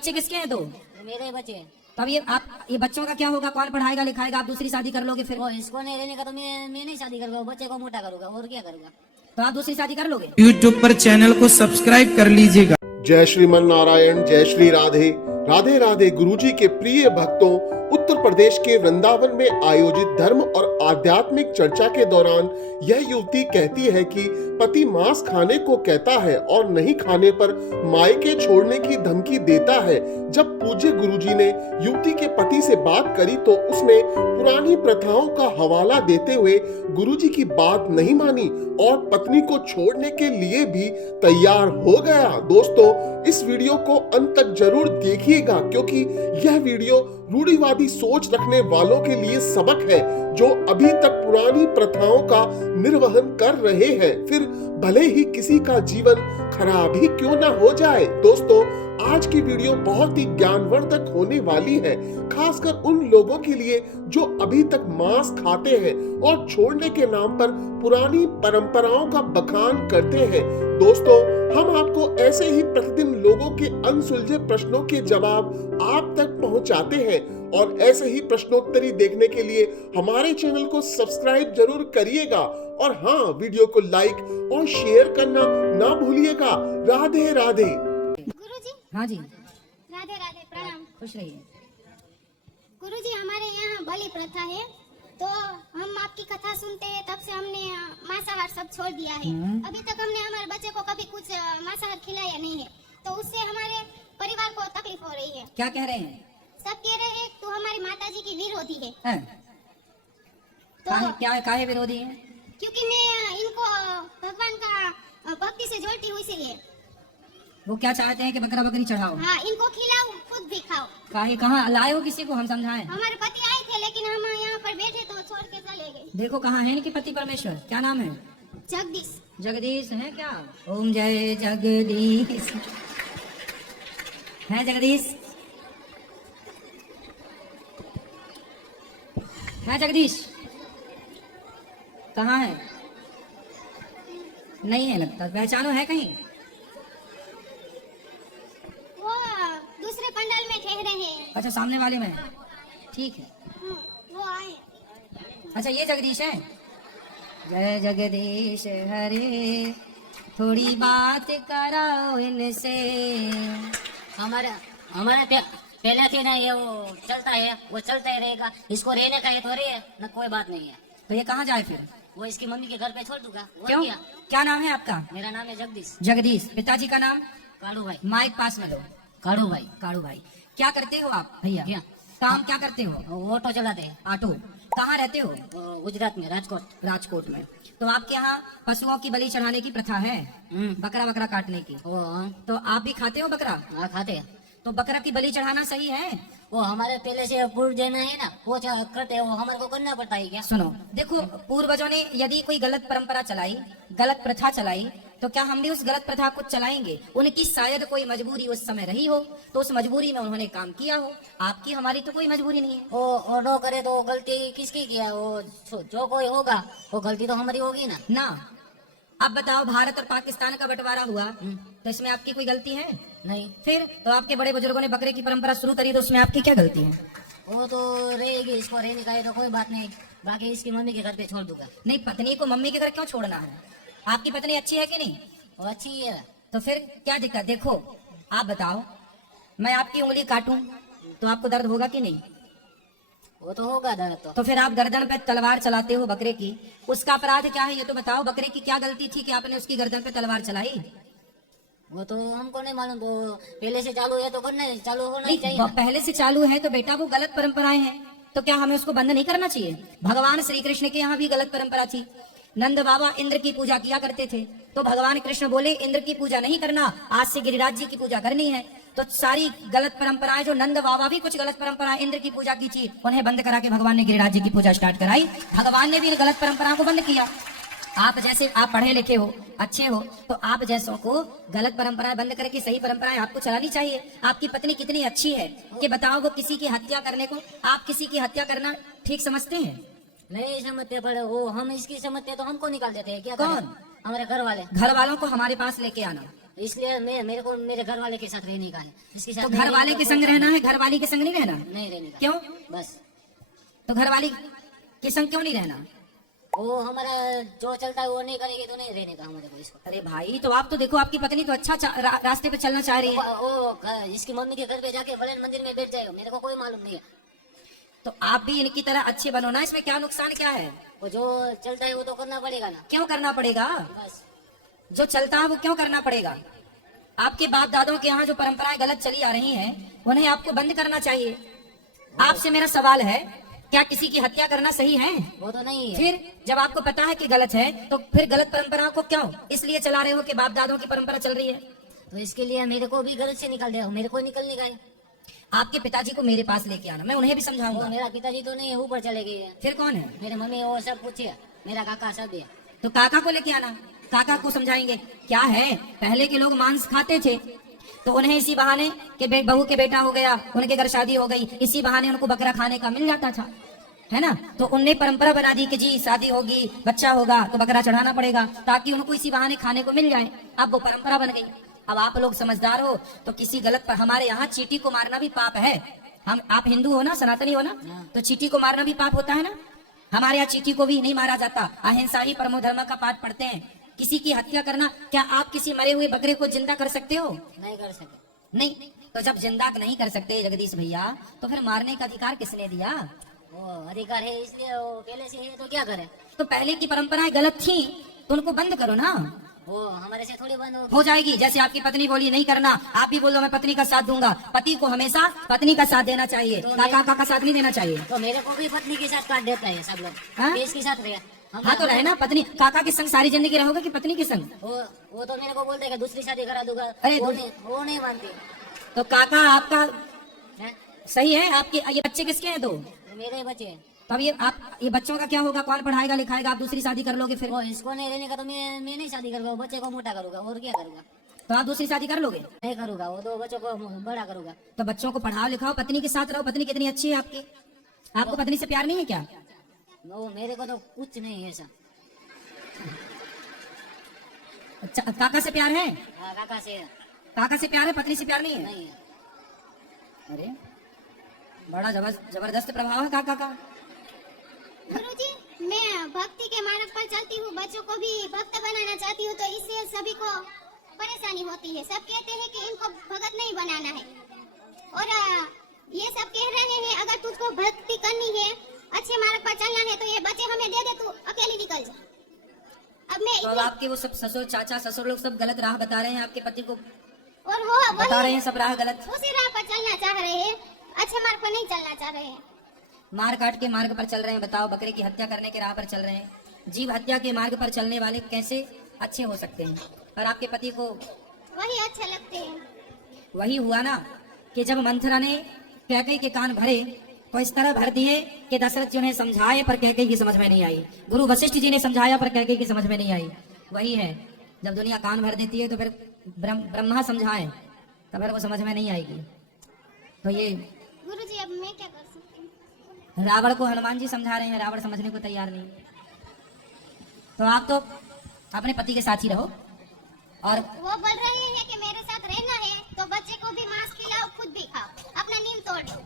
बच्चे किसके हैं? दो मेरे बच्चे। तो अब ये बच्चों का क्या होगा? कौन पढ़ाएगा लिखाएगा? आप दूसरी शादी कर लोगे फिर? वो इसको नहीं रहने का तो मैं नहीं शादी करूंगा, बच्चे को मोटा करूंगा और क्या करूंगा। तो आप दूसरी शादी कर लोगे? YouTube पर चैनल को सब्सक्राइब कर लीजिएगा। जय श्रीमन नारायण, जय श्री राधे। राधे राधे। गुरुजी के प्रिय भक्तों, उत्तर प्रदेश के वृंदावन में आयोजित धर्म और आध्यात्मिक चर्चा के दौरान यह युवती कहती है कि पति मांस खाने को कहता है और नहीं खाने पर मायके छोड़ने की धमकी देता है। जब पूज्य गुरुजी ने युवती के पति से बात करी तो उसने पुरानी प्रथाओं का हवाला देते हुए गुरुजी की बात नहीं मानी और पत्नी को छोड़ने के लिए भी तैयार हो गया। दोस्तों, इस वीडियो को अंत तक जरूर देखिएगा क्योंकि यह वीडियो रूढ़िवादी सोच रखने वालों के लिए सबक है जो अभी तक पुरानी प्रथाओं का निर्वहन कर रहे हैं, फिर भले ही किसी का जीवन खराब ही क्यों ना हो जाए। दोस्तों, आज की वीडियो बहुत ही ज्ञानवर्धक होने वाली है, खासकर उन लोगों के लिए जो अभी तक मांस खाते हैं और छोड़ने के नाम पर पुरानी परंपराओं का बखान करते हैं। दोस्तों, हम आपको ऐसे ही प्रतिदिन लोगों के अनसुलझे प्रश्नों के जवाब आप तक पहुंचाते हैं और ऐसे ही प्रश्नोत्तरी देखने के लिए हमारे चैनल को सब्सक्राइब जरूर करिएगा और हाँ, वीडियो को लाइक और शेयर करना ना भूलिएगा। राधे राधे। गुरुजी। हाँ जी, राधे राधे, प्रणाम। खुश रहिए। गुरुजी, हमारे यहाँ बलि प्रथा है, तो हम आपकी कथा सुनते हैं तब से हमने मांसाहार सब छोड़ दिया है। अभी तक हमने हमारे बच्चे को कभी कुछ मांसाहार खिलाया नहीं है, तो उससे हमारे परिवार को तकलीफ हो रही है। क्या कह रहे हैं? सब कह रहे हैं तू हमारी माताजी की विरोधी है। तो काहे विरोधी है? क्योंकि मैं इनको भगवान का भक्ति से जोड़ती हूँ, इसीलिए। वो क्या चाहते हैं कि बकरा बकरी चढ़ाओ? हाँ, इनको खिलाओ, खुद भी खाओ। काहे? कहाँ लाए हो किसी को? हम समझाएं। हमारे पति आए थे लेकिन हम यहाँ पर बैठे तो छोड़ के चले गए। देखो कहाँ है इनके पति परमेश्वर। क्या नाम है? जगदीश। जगदीश है क्या? ओम जय जगदीश। है जगदीश? है जगदीश? कहाँ है? नहीं है लगता। पहचानो है कहीं? वो दूसरे पंडाल में ठहरे हैं। अच्छा, सामने वाले में। ठीक है, वो आए। अच्छा ये जगदीश है। जय जगदीश हरे, थोड़ी बात कराओ इनसे। हमारा पहले से ना ये वो चलता है, वो चलता ही रहेगा। इसको रहने का है तो रहे, न कोई बात नहीं है। तो ये कहाँ जाए फिर? वो इसकी मम्मी के घर पे छोड़ दूंगा। वो क्यों? क्या? क्या नाम है आपका? मेरा नाम है जगदीश। जगदीश। पिताजी का नाम? काड़ू भाई। माइक पास में लो। काड़ू भाई। काड़ू भाई। क्या करते हो आप भैया? क्या काम क्या करते हो? वो ऑटो चलाते हैं। ऑटो। कहाँ रहते हो? गुजरात में, राजकोट। राजकोट में। तो आपके यहाँ पशुओं की बलि चढ़ाने की प्रथा है? बकरा बकरा काटने की। तो आप भी खाते हो बकरा? हाँ, खाते हैं। तो बकरा की बलि चढ़ाना सही है? वो हमारे पहले से पूर्व जन है ना, वो करते हैं, वो हमारे को करना पड़ता है क्या? सुनो, देखो पूर्वजों ने यदि कोई गलत परंपरा चलाई, गलत प्रथा चलाई, तो क्या हम भी उस गलत प्रथा को चलाएंगे? उनकी शायद कोई मजबूरी उस समय रही हो तो उस मजबूरी में उन्होंने काम किया हो। आपकी हमारी तो कोई मजबूरी नहीं है। वो ऑटो करे तो गलती किसकी किया? वो जो कोई होगा वो गलती तो हमारी होगी ना। अब बताओ, भारत और पाकिस्तान का बंटवारा हुआ तो इसमें आपकी कोई गलती है? नहीं। फिर तो आपके बड़े बुजुर्गों ने बकरे की परंपरा शुरू करी तो उसमें आपकी क्या गलती है? वो तो रहेगी, इसको रहने का है तो कोई बात नहीं, बाकी इसकी मम्मी के घर पे छोड़ दूंगा। नहीं, पत्नी को मम्मी के घर क्यों छोड़ना है? आपकी पत्नी अच्छी है कि नहीं? वो अच्छी है। तो फिर क्या दिक्कत? देखो, आप बताओ, मैं आपकी उंगली काटूं तो आपको दर्द होगा कि नहीं? वो तो होगा दर्द। तो फिर आप गर्दन पे तलवार चलाते हो बकरे की, उसका अपराध क्या है ये तो बताओ। बकरे की क्या गलती थी कि आपने उसकी गर्दन पे तलवार चलाई? वो तो हमको नहीं मालूम, वो पहले से चालू है तो करना चालू होना ही चाहिए। पहले से चालू है तो बेटा वो गलत परंपराएं हैं, तो क्या हमें उसको बंद नहीं करना चाहिए? भगवान श्री कृष्ण के यहाँ भी गलत परंपरा थी। नंद बाबा इंद्र की पूजा किया करते थे, तो भगवान कृष्ण बोले इंद्र की पूजा नहीं करना, आज से गिरिराज जी की पूजा करनी है। तो सारी गलत परंपराएं, जो नंद बाबा भी कुछ गलत परंपराएं इंद्र की पूजा की थी, उन्हें बंद करा के भगवान ने गिरिराज जी की पूजा स्टार्ट कराई। भगवान ने भी गलत परंपराओं को बंद किया। आप जैसे, आप पढ़े लिखे हो, अच्छे हो, तो आप जैसों को गलत परंपराएं बंद करके सही परंपराएं आपको चलानी चाहिए। आपकी पत्नी कितनी अच्छी है कि बताओ, वो किसी की हत्या करने को, आप किसी की हत्या करना ठीक समझते हैं? नहीं समझते, पर वो हम इसकी समझते तो हमको निकाल देते हैं। क्या कौन? करें? हमारे घर वाले। घर वालों को हमारे पास लेके आना, इसलिए मेरे को मेरे घर वाले के साथ रहने का है, इसके साथ तो नहीं घर वाले रहने के का संग कोई- रहना है, घर वाली के संग नहीं रहना। नहीं रहने का। क्यों? बस तो घर वाली के संग क्यों नहीं रहना? वो हमारा जो चलता है वो नहीं करेगी तो नहीं रहने का हमारे को इसको। अरे भाई, तो आप तो देखो, आपकी पत्नी तो अच्छा रास्ते पे चलना चाह रही है। इसकी मम्मी के घर पे जाके बड़े मंदिर में बैठ जाएगा, मेरे को कोई मालूम नहीं है। तो आप भी इनकी तरह अच्छे बनो ना, इसमें क्या नुकसान क्या है? वो जो चलता है वो तो करना पड़ेगा ना। क्यों करना पड़ेगा? बस जो चलता है वो क्यों करना पड़ेगा? आपके बाप दादों के यहाँ जो परंपराएं गलत चली आ रही हैं, उन्हें आपको बंद करना चाहिए। आपसे मेरा सवाल है, क्या किसी की हत्या करना सही है? वो तो नहीं है। फिर जब आपको पता है कि गलत है, तो फिर गलत परंपरा को क्यों इसलिए चला रहे हो कि बाप दादों की परंपरा चल रही है? तो इसके लिए मेरे को भी घर से निकल दे, मेरे को निकलने का है। आपके पिताजी को मेरे पास लेके आना, मैं उन्हें भी वो समझाऊंगा। मेरा पिताजी तो नहीं है, ऊपर चले गए हैं। फिर कौन है? मेरे मम्मी वो सब कुछ है, मेरा काका सब है। तो काका को लेके आना, काका को समझाएंगे। क्या है, पहले के लोग मांस खाते थे, तो उन्हें इसी बहाने के बहू के बेटा हो गया, उनके घर शादी हो गई, इसी बहाने उनको बकरा खाने का मिल जाता था, है ना? तो उनने परंपरा बना दी कि जी शादी होगी, बच्चा होगा तो बकरा चढ़ाना पड़ेगा, ताकि उनको इसी बहाने खाने को मिल जाए। अब वो परंपरा बन गई। अब आप लोग समझदार हो तो किसी गलत पर, हमारे यहाँ चींटी को मारना भी पाप है। हम, आप हिंदू हो ना, सनातनी हो ना, तो चींटी को मारना भी पाप होता है ना। हमारे यहाँ चींटी को भी नहीं मारा जाता, अहिंसा ही परमो धर्म का पाठ पढ़ते हैं। किसी की हत्या करना, क्या आप किसी मरे हुए बकरे को जिंदा कर सकते हो? नहीं कर सके। नहीं। तो जब जिंदा नहीं कर सकते जगदीश भैया, तो फिर मारने का अधिकार किसने दिया? वो अधिकार है इसलिए वो पहले से है, तो क्या करे। तो पहले की परंपराएं गलत थी, तो उनको बंद करो ना। वो हमारे से थोड़ी बंद हो जाएगी। जैसे आपकी पत्नी बोली नहीं करना, आप भी बोलो मैं पत्नी का साथ दूंगा। पति को हमेशा पत्नी का साथ देना चाहिए, काका का साथ नहीं देना चाहिए। तो मेरे को भी पत्नी के साथ काट देता है सब हाँ? लोग, इसके साथ रहे। हाँ तो रहे ना, पत्नी काका के संग सारी जिंदगी रहोगे कि पत्नी के संग? वो तो मेरे को बोलते हैं कि दूसरी शादी करा दूंगा। अरे वो नहीं मानती तो काका आपका है? सही है। आपके ये बच्चे किसके हैं? दो। मेरे बच्चे हैं। तब ये बच्चों का क्या होगा? कौन पढ़ाएगा लिखाएगा? आप दूसरी शादी कर लोगे फिर? वो इसको नहीं रहने का तो मैं नहीं शादी करूंगा, बच्चे को मोटा करूंगा और क्या करूंगा। तो आप दूसरी शादी कर लोगे? नहीं करूंगा, वो दो बच्चों को बड़ा करूंगा। तो बच्चों को पढ़ाओ लिखाओ, पत्नी के साथ रहो। पत्नी कितनी अच्छी है आपकी। आपको पत्नी से प्यार नहीं है क्या? वो मेरे को तो कुछ नहीं है ऐसा। अच्छा, काका से प्यार है? हाँ, काका से है। काका से प्यार है, पत्नी से प्यार नहीं है? नहीं है। अरे बड़ा जबरदस्त प्रभाव है काका का। गुरुजी, मैं भक्ति के मार्ग पर चलती हूँ, बच्चों को भी भक्त बनाना चाहती हूँ, तो इससे सभी को परेशानी होती है। सब कहते हैं कि इनको भगत नहीं बनाना है, और ये सब कह रहे हैं अगर तुझको भक्ति करनी है, अच्छे मार्ग पर चलना है, तो ये बच्चे हमें दे दे, तू अकेली निकल जा। अब मैं तो अब आपके वो सब ससुर चाचा ससुर लोग सब गलत राह बता रहे हैं आपके पति को, और वो बता रहे हैं सब राह गलत। उसी राह पर चलना चाह रहे हैं, अच्छे मार्ग पर नहीं चलना चाह रहे हैं। मार काट के मार्ग पर चल रहे हैं। बताओ, बकरे की हत्या करने के राह पर चल रहे हैं। जीव हत्या के मार्ग पर चलने वाले कैसे अच्छे हो सकते हैं? और आपके पति को वही अच्छे लगते हैं। वही हुआ ना कि जब मंथरा ने कैकेयी के कान भरे, तो इस तरह भर दिए कि दशरथ जी उन्हें समझाए पर कैकेयी की समझ में नहीं आई। गुरु वशिष्ठ जी ने समझाया पर कैकेयी की समझ में नहीं आई। वही है, जब दुनिया कान भर देती है तो फिर ब्रह्मा समझाए तो फिर वो समझ में नहीं आएगी। तो ये गुरुजी, अब मैं क्या कर सकती हूँ? रावण को हनुमान जी समझा रहे हैं, रावण समझने को तैयार नहीं। तो आप तो अपने पति के साथ ही रहो। और वो बोल रहे हैं कि मेरे साथ रहना है तो बच्चे को भी मांस खिलाओ, खुद भी खाओ, अपना नींद तोड़ दो।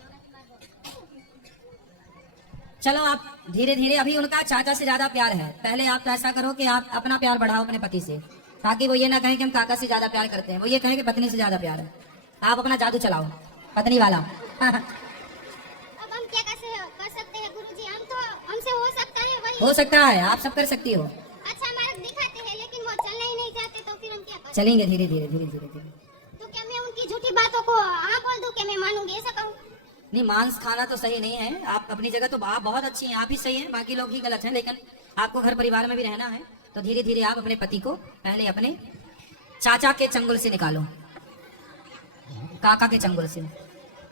चलो आप धीरे धीरे, अभी उनका चाचा से ज्यादा प्यार है। पहले आप तो ऐसा करो कि आप अपना प्यार बढ़ाओ अपने पति से, ताकि वो ये ना कहें कि हम काका से ज्यादा प्यार करते हैं, वो ये कहें कि पत्नी से ज्यादा प्यार है। आप अपना जादू चलाओ पत्नी वाला। अब हम क्या कर सकते हैं गुरुजी? हम तो, हमसे हो सकता है वही हो सकता है, आप सब कर सकती हो। अच्छा मार्ग दिखाते हैं, लेकिन वो चलना ही नहीं चाहते, तो फिर हम क्या करें? चलेंगे धीरे धीरे धीरे धीरे धीरे। तो क्या मैं उनकी झूठी बातों को हाँ बोल दूं कि मैं मानूंगी, ऐसा कहूँ? नहीं, मांस खाना तो सही नहीं है। आप अपनी जगह तो आप बहुत अच्छी हैं, आप ही सही हैं, बाकी लोग ही गलत हैं, लेकिन आपको घर परिवार में भी रहना है। तो धीरे धीरे आप अपने पति को पहले अपने चाचा के चंगुल से निकालो, काका के चंगुल से।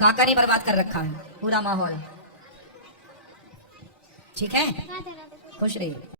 काका ने बर्बाद कर रखा है पूरा माहौल। ठीक है, राधे राधे। खुश रहिए।